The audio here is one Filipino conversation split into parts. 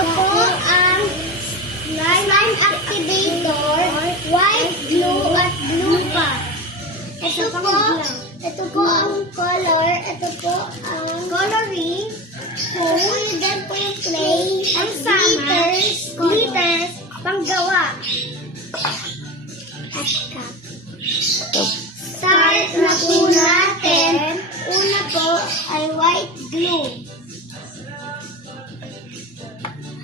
Ito po ang slime activator, white, blue, at blue pa. Ito po ang color. Ito po ang coloring. Then po yung clay. Ang glitters, panggawa. At cup. Start na po natin. Una po ay white glue.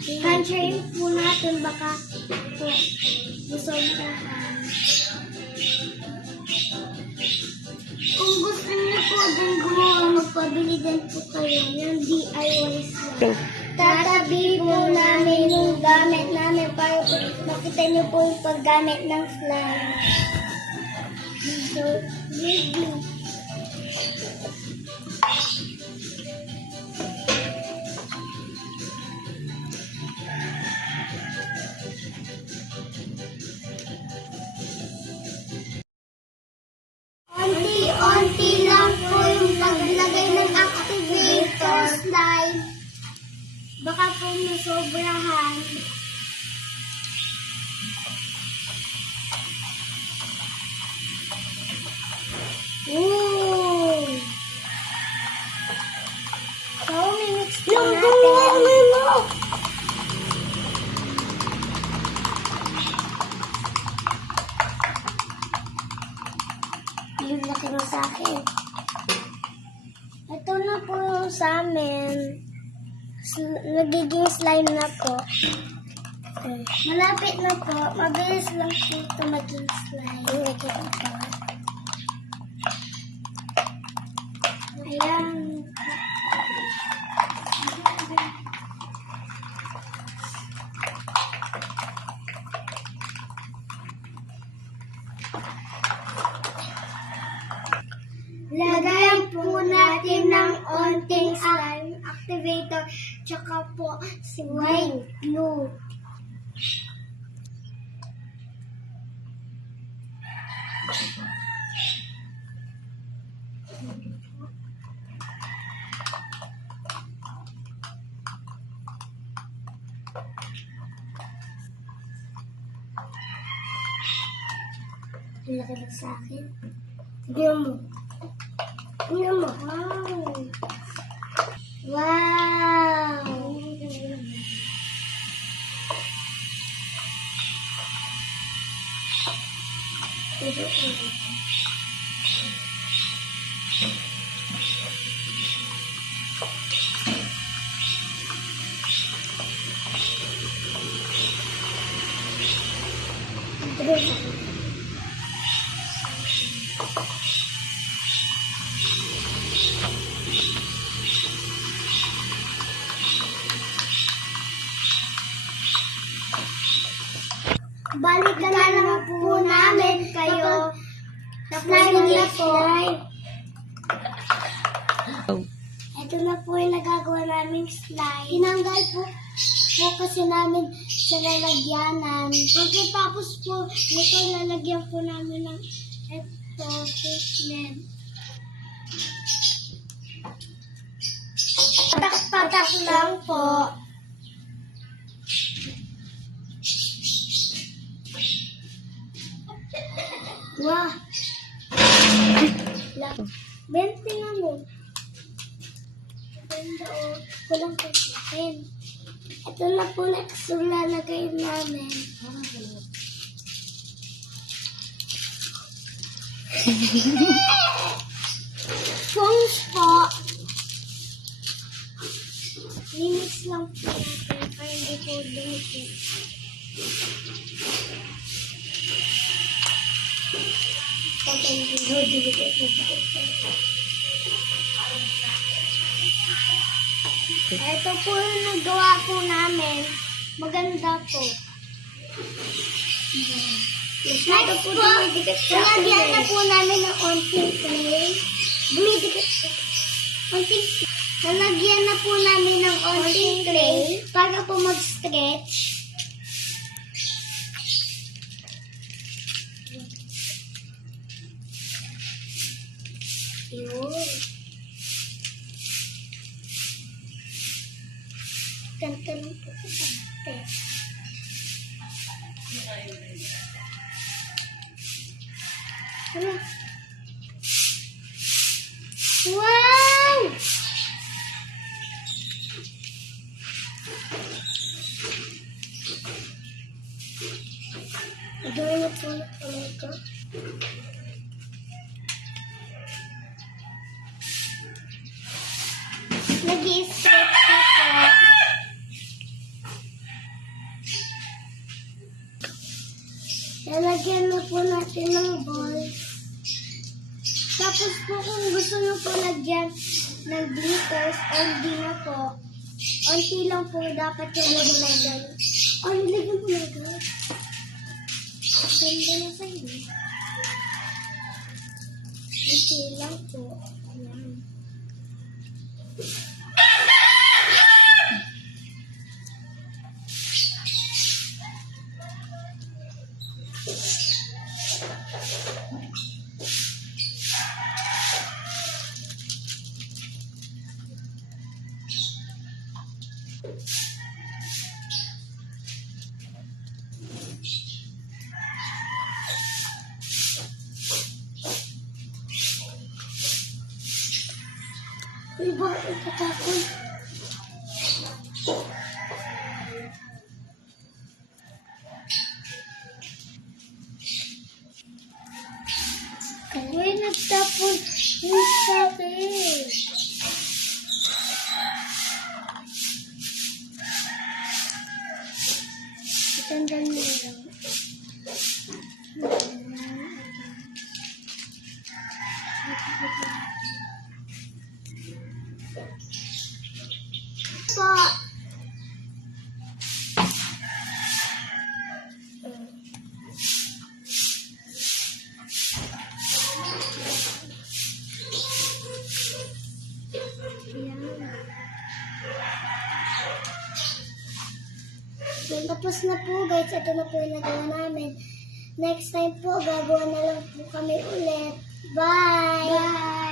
Handsharing po natin baka po busobrahan. Kung gusto niyo po din gumawa, magpabili din po kayo ng DIY slime. Tatabi po namin yung gamit namin para po makita niyo po yung paggamit ng slime. So, ready. Onti-onti lang po yung paglagay ng activator slime. Baka po masobrahan. Ooh! So, mimix po natin. Yung laki mo sa akin. Ito na po yung sa amin. Nagiging slime na po. Malapit na po. Mabilis lang po ito maging slime. Ayan. Lagayan po natin ng onting slime activator tsaka po si white glue. Laki na sa akin. Tignan mo. Tignan mo. Wow! Balikan na lang po namin kayo. Slime na po. Ito na po yung nagagawa naming slime. Tinanggal po kasi namin sa lalagyanan. Pagkatapos po, ito lalagyan po namin ng ito, pigment. Patak-patak lang po. Wah! Bente na mo. Bente o. Kulang po sa akin. Ito na po next yung lalagay namin. Fongs po. Limix lang po natin para hindi po dumikit. Ito po yung nagawa po namin. Maganda po. Next po, nalagyan na po namin ng onting clay. Dumidikit po. Nalagyan na po namin ng onting clay para po mag-stretch. Yun. Ganito lang po. Ano? Wow! Gawin na po na ito. Nag-i-stretch na po. Lalagyan na po natin ng balls. Tapos po kung gusto nyo po lagyan ng glitters or di na po, onti lang po dapat yung nilagyan. O, nilagyan po na guys. Ganda na sa inyo. Onti lang po. Ayan. Uy, bakit katakot? Uy, nagtapon yung sakit. Itandaan mo lang. Po. Then, tapos na po guys, ito na po yung nagawa namin. Next time po, gagawa na lang po kami ulit. Bye! Bye!